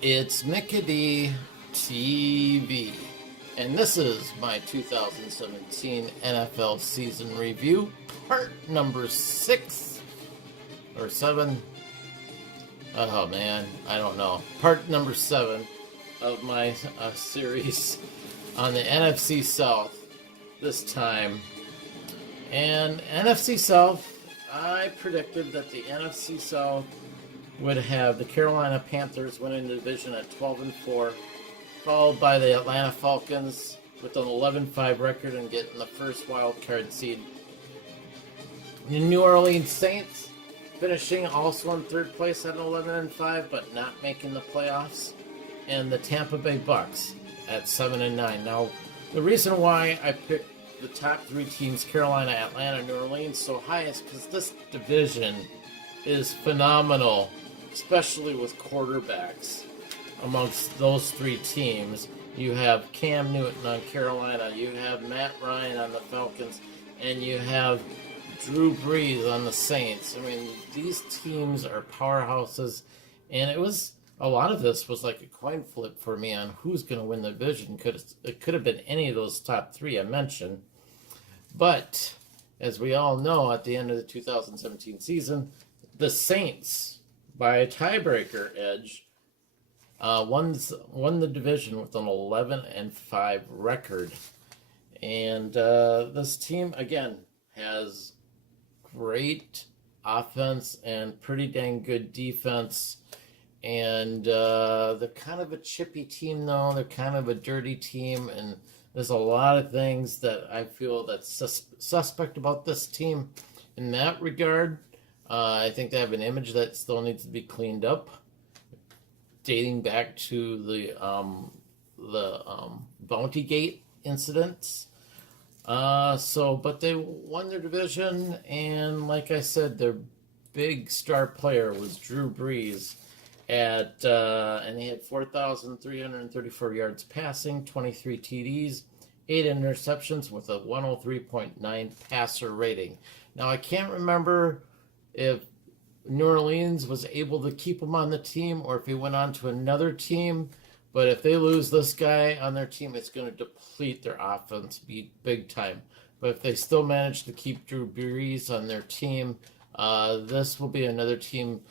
It's Mickey TV, and this is my 2017 NFL season review, part number 6 or 7. Oh man, I don't know. Part number 7 of my series on the NFC South this time. And NFC South, I predicted that the NFC South would have the Carolina Panthers winning the division at 12-4, followed by the Atlanta Falcons with an 11-5 record and getting the first wild card seed. The New Orleans Saints finishing also in third place at 11-5, but not making the playoffs, and the Tampa Bay Bucks at 7-9. Now, the reason why I picked the top 3 teams, Carolina, Atlanta, New Orleans, so high is because this division is phenomenal, especially with quarterbacks. Amongst those 3 teams, you have Cam Newton on Carolina, you have Matt Ryan on the Falcons, and you have Drew Brees on the Saints. I mean, these teams are powerhouses, and a lot of this was like a coin flip for me on who's going to win the division. It could have been any of those top 3 I mentioned, but as we all know, at the end of the 2017 season, the Saints, by a tiebreaker edge, won the division with an 11-5 record. And this team, again, has great offense and pretty dang good defense. And they're kind of a chippy team, though. They're kind of a dirty team. And there's a lot of things that I feel that's suspect about this team in that regard. I think they have an image that still needs to be cleaned up, dating back to the Bounty Gate incidents. But they won their division, and like I said, their big star player was Drew Brees, and he had 4,334 yards passing, 23 TDs, 8 interceptions with a 103.9 passer rating. Now I can't remember if New Orleans was able to keep him on the team or if he went on to another team. But if they lose this guy on their team, it's going to deplete their offense big time. But if they still manage to keep Drew Brees on their team, this will be another team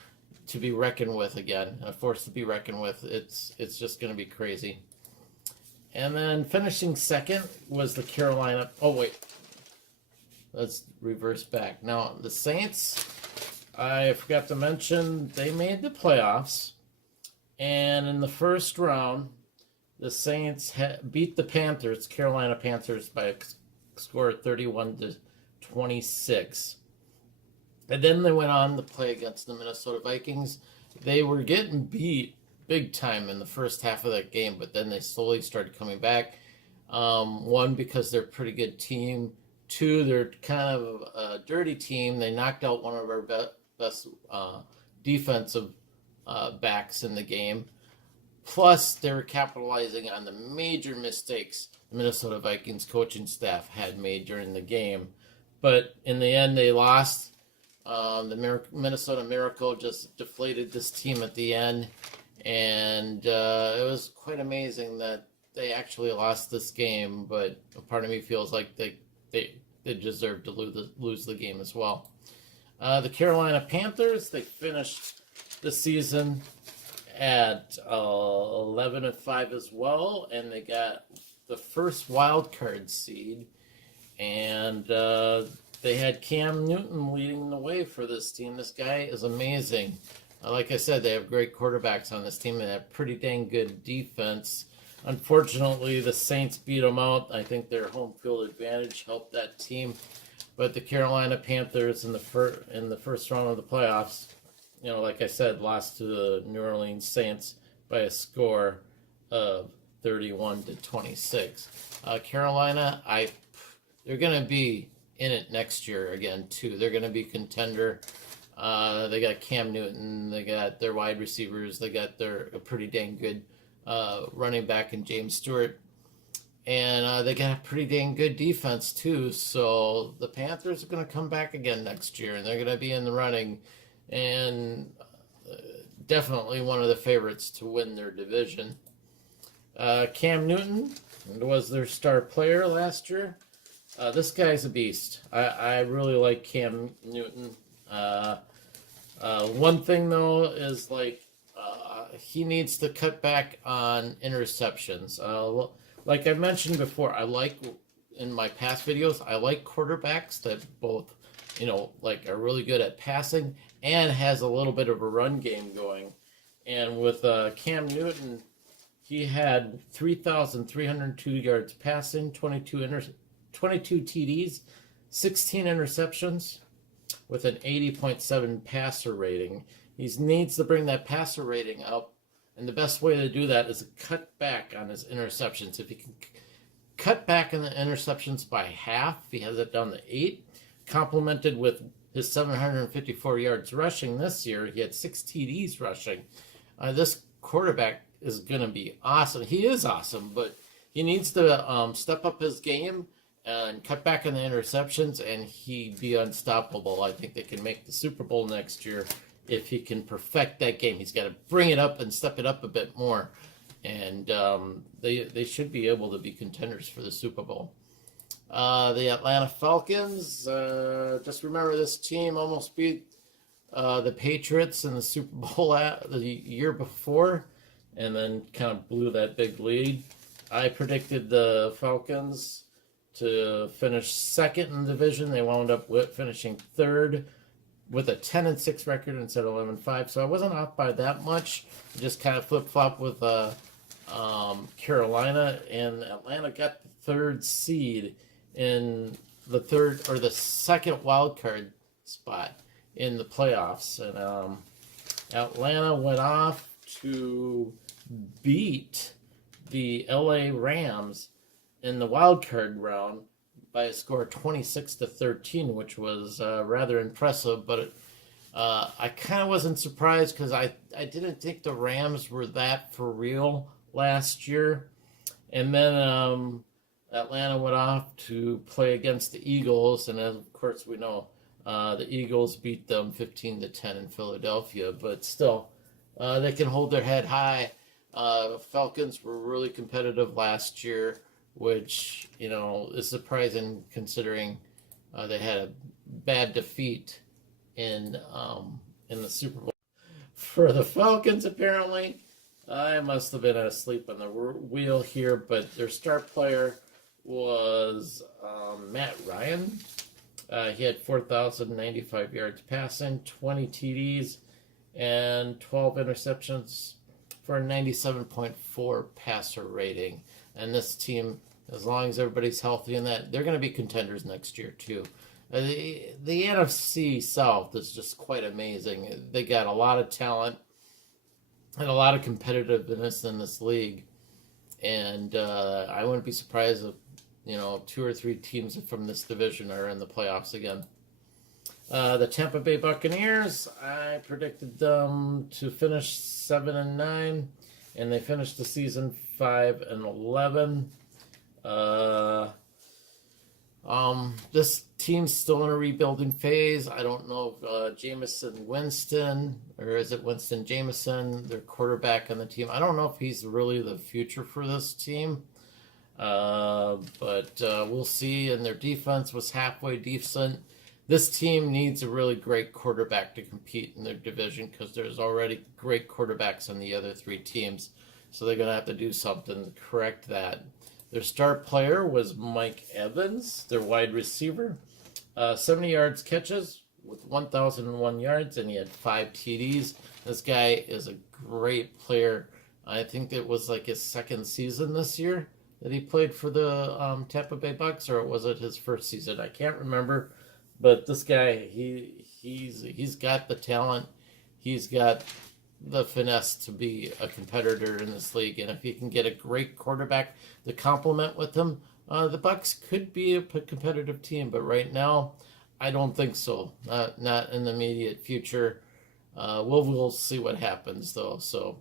to be reckoned with again, a force to be reckoned with. It's just going to be crazy. And then finishing second was the Carolina. Oh, wait. Let's reverse back. Now, the Saints, I forgot to mention, they made the playoffs. And in the first round, the Saints beat the Panthers, Carolina Panthers, by a score of 31-26. And then they went on to play against the Minnesota Vikings. They were getting beat big time in the first half of that game, but then they slowly started coming back. 1, because they're a pretty good team. 2, they're kind of a dirty team. They knocked out one of our best defensive backs in the game. Plus, they were capitalizing on the major mistakes the Minnesota Vikings coaching staff had made during the game. But in the end, they lost. The Minnesota Miracle just deflated this team at the end. And it was quite amazing that they actually lost this game. But a part of me feels like they deserve to lose the game as well. The Carolina Panthers, they finished the season at 11-5 as well, and they got the first wild card seed. And they had Cam Newton leading the way for this team. This guy is amazing. Like I said, they have great quarterbacks on this team and they have pretty dang good defense. Unfortunately, the Saints beat them out. I think their home field advantage helped that team. But the Carolina Panthers in the first round of the playoffs, like I said, lost to the New Orleans Saints by a score of 31-26. Carolina, they're going to be in it next year again, too. They're going to be contender. They got Cam Newton. They got their wide receivers. They got a pretty dang good running back in James Stewart. And they got a pretty dang good defense, too. So the Panthers are going to come back again next year, and they're going to be in the running. And definitely one of the favorites to win their division. Cam Newton was their star player last year. This guy's a beast. I really like Cam Newton. One thing, though, is he needs to cut back on interceptions. Like I mentioned before, in my past videos, I like quarterbacks that both, are really good at passing and has a little bit of a run game going. And with Cam Newton, he had 3,302 yards passing, 22 TDs, 16 interceptions, with an 80.7 passer rating. He needs to bring that passer rating up, and the best way to do that is to cut back on his interceptions. If he can cut back on the interceptions by half, he has it down to 8, complemented with his 754 yards rushing this year. He had 6 TDs rushing. This quarterback is going to be awesome. He is awesome, but he needs to step up his game and cut back on the interceptions, and he'd be unstoppable. I think they can make the Super Bowl next year if he can perfect that game. He's got to bring it up and step it up a bit more, and they should be able to be contenders for the Super Bowl. The Atlanta Falcons, just remember this team almost beat the Patriots in the Super Bowl the year before, and then kind of blew that big lead. I predicted the Falcons to finish second in the division. They wound up finishing third with a 10-6 record instead of 11-5. So I wasn't off by that much. I just kind of flip-flop with Carolina, and Atlanta got the third seed in the second wild card spot in the playoffs. And Atlanta went off to beat the LA Rams in the wild card round by a score of 26-13, which was rather impressive. But I kind of wasn't surprised because I didn't think the Rams were that for real last year. And then Atlanta went off to play against the Eagles, and of course we know the Eagles beat them 15-10 in Philadelphia. But still, they can hold their head high. Falcons were really competitive last year, which, is surprising considering they had a bad defeat in the Super Bowl. For the Falcons, apparently, I must have been asleep on the wheel here, but their star player was Matt Ryan. He had 4,095 yards passing, 20 TDs, and 12 interceptions for a 97.4 passer rating. And this team, as long as everybody's healthy in that, they're going to be contenders next year too. The NFC South is just quite amazing. They got a lot of talent and a lot of competitiveness in this league. And I wouldn't be surprised if, 2 or 3 teams from this division are in the playoffs again. The Tampa Bay Buccaneers, I predicted them to finish 7-9, and they finished the season 5-11. This team's still in a rebuilding phase. I don't know if Jameson Winston, or is it Winston Jameson, their quarterback on the team. I don't know if he's really the future for this team. But we'll see. And their defense was halfway decent. This team needs a really great quarterback to compete in their division because there's already great quarterbacks on the other 3 teams. So they're going to have to do something to correct that. Their star player was Mike Evans, their wide receiver. 70 yards catches with 1,001 yards, and he had 5 TDs. This guy is a great player. I think it was like his second season this year that he played for the Tampa Bay Bucks, or was it his first season? I can't remember. But this guy, he's got the talent. He's got the finesse to be a competitor in this league. And if he can get a great quarterback to complement with him, the Bucks could be a competitive team. But right now, I don't think so. Not in the immediate future. We'll see what happens, though. So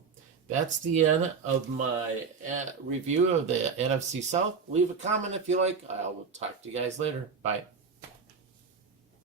that's the end of my review of the NFC South. Leave a comment if you like. I will talk to you guys later. Bye.